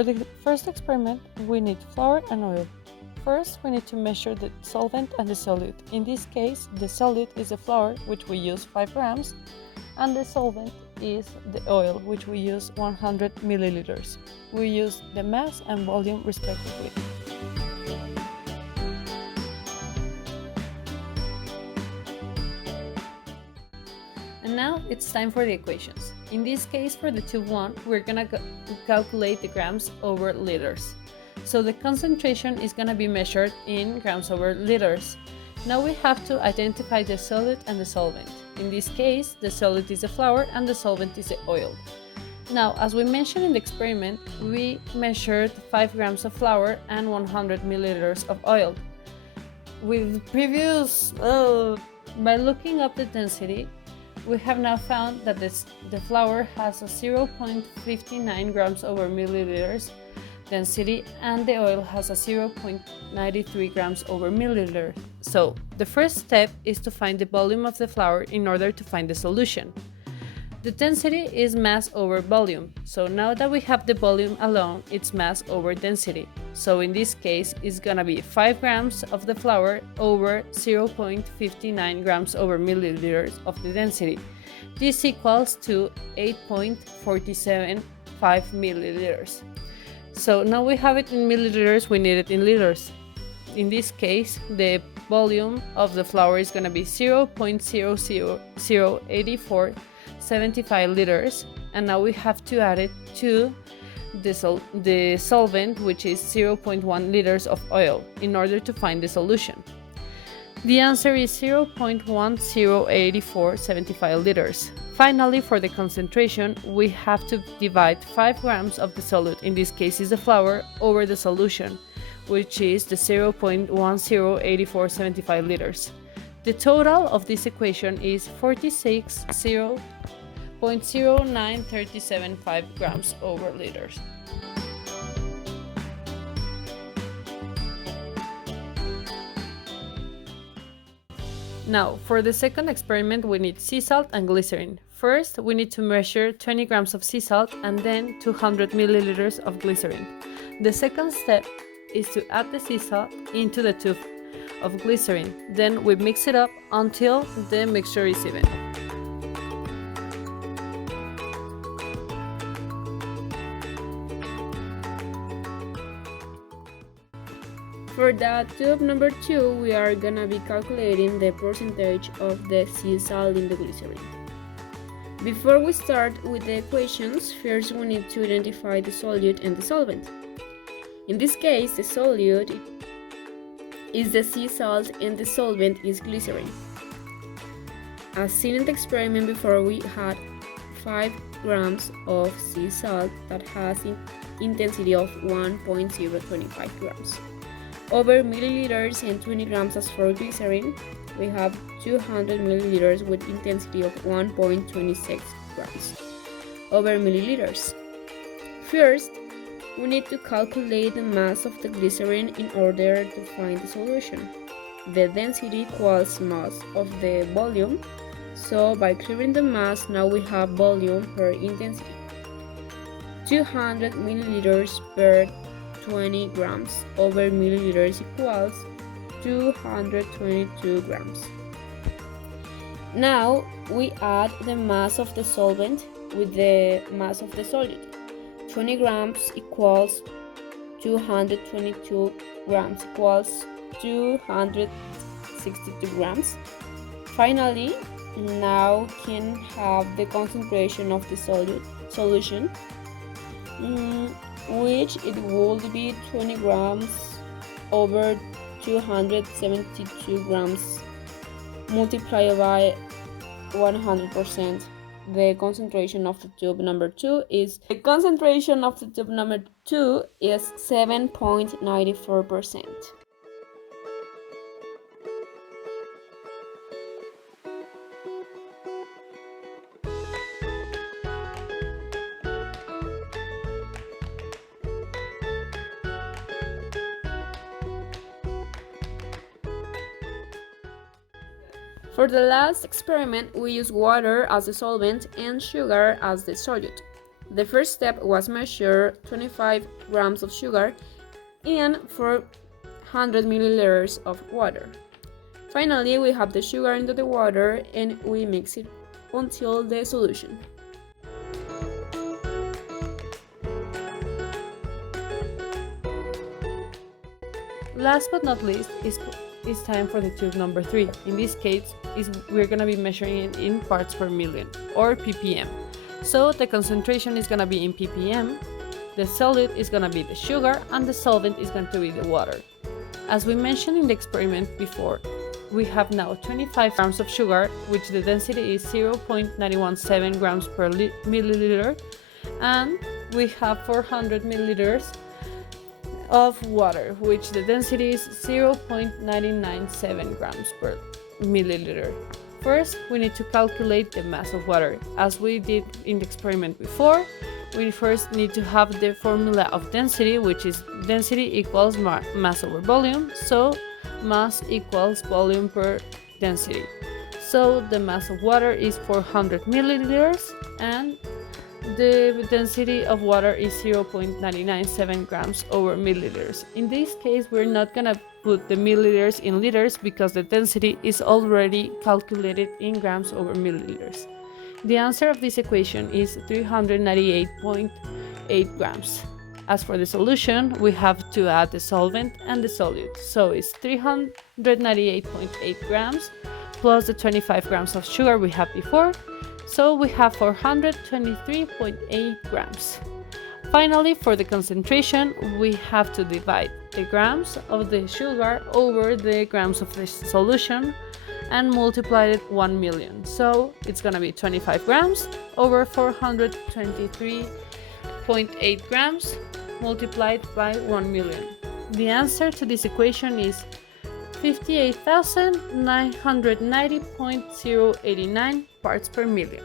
For the first experiment, we need flour and oil. First, we need to measure the solvent and the solute. In this case, the solute is the flour, which we use 5 grams, and the solvent is the oil, which we use 100 milliliters. We use the mass and volume respectively. And now it's time for the equations. In this case, for the tube 1, we're gonna calculate the grams over liters. So the concentration is gonna be measured in grams over liters. Now we have to identify the solute and the solvent. In this case, the solute is the flour and the solvent is the oil. Now, as we mentioned in the experiment, we measured 5 grams of flour and 100 milliliters of oil. By looking up the density, we have now found that the flour has a 0.59 grams over milliliters density and the oil has a 0.93 grams over milliliter. So the first step is to find the volume of the flour in order to find the solution. The density is mass over volume. So now that we have the volume alone, it's mass over density. So in this case, it's gonna be 5 grams of the flour over 0.59 grams over milliliters of the density. This equals to 8.475 milliliters. So now we have it in milliliters, we need it in liters. In this case, the volume of the flour is gonna be 0.0008475 liters, and now we have to add it to the solvent, which is 0.1 liters of oil, in order to find the solution. The answer is 0.108475 liters. Finally, for the concentration, we have to divide 5 grams of the solute, in this case is the flour, over the solution, which is the 0.108475 liters. The total of this equation is 46.09375 grams over liters. Now, for the second experiment, we need sea salt and glycerin. First, we need to measure 20 grams of sea salt and then 200 milliliters of glycerin. The second step is to add the sea salt into the tube of glycerin. Then we mix it up until the mixture is even. For that tube number 2, we are gonna be calculating the percentage of the sea salt in the glycerin. Before we start with the equations, first we need to identify the solute and the solvent. In this case, the solute is the sea salt and the solvent is glycerin. As seen in the experiment before, we had 5 grams of sea salt that has an intensity of 1.025 grams. Over milliliters and 20 grams as for glycerin, we have 200 milliliters with intensity of 1.26 grams over milliliters. First, we need to calculate the mass of the glycerin in order to find the solution. The density equals mass of the volume, so by clearing the mass, now we have volume per intensity. 200 milliliters per 20 grams over milliliters equals 222 grams. Now we add the mass of the solvent with the mass of the solute. 20 grams equals 222 grams equals 262 grams. Finally, now can have the concentration of the solution, which it would be 20 grams over 272 grams multiplied by 100%. The concentration of the tube number 2 is 7.94%. For the last experiment, we use water as the solvent and sugar as the solute. The first step was measure 25 grams of sugar in 400 milliliters of water. Finally, we have the sugar into the water and we mix it until the solution. Last but not least is time for the tube number 3. In this case, we're going to be measuring it in parts per million, or ppm. So the concentration is going to be in ppm, the solute is going to be the sugar, and the solvent is going to be the water. As we mentioned in the experiment before, we have now 25 grams of sugar, which the density is 0.917 grams per milliliter, and we have 400 milliliters of water, which the density is 0.997 grams per milliliter. First, we need to calculate the mass of water. As we did in the experiment before, we first need to have the formula of density, which is density equals mass over volume, so mass equals volume per density. So the mass of water is 400 milliliters and the density of water is 0.997 grams over milliliters. In this case, we're not gonna put the milliliters in liters because the density is already calculated in grams over milliliters. The answer of this equation is 398.8 grams. As for the solution, we have to add the solvent and the solute. So it's 398.8 grams plus the 25 grams of sugar we had before. So we have 423.8 grams. Finally, for the concentration, we have to divide the grams of the sugar over the grams of the solution and multiply it 1 million. So it's gonna be 25 grams over 423.8 grams multiplied by 1 million. The answer to this equation is 58,990.089 parts per million.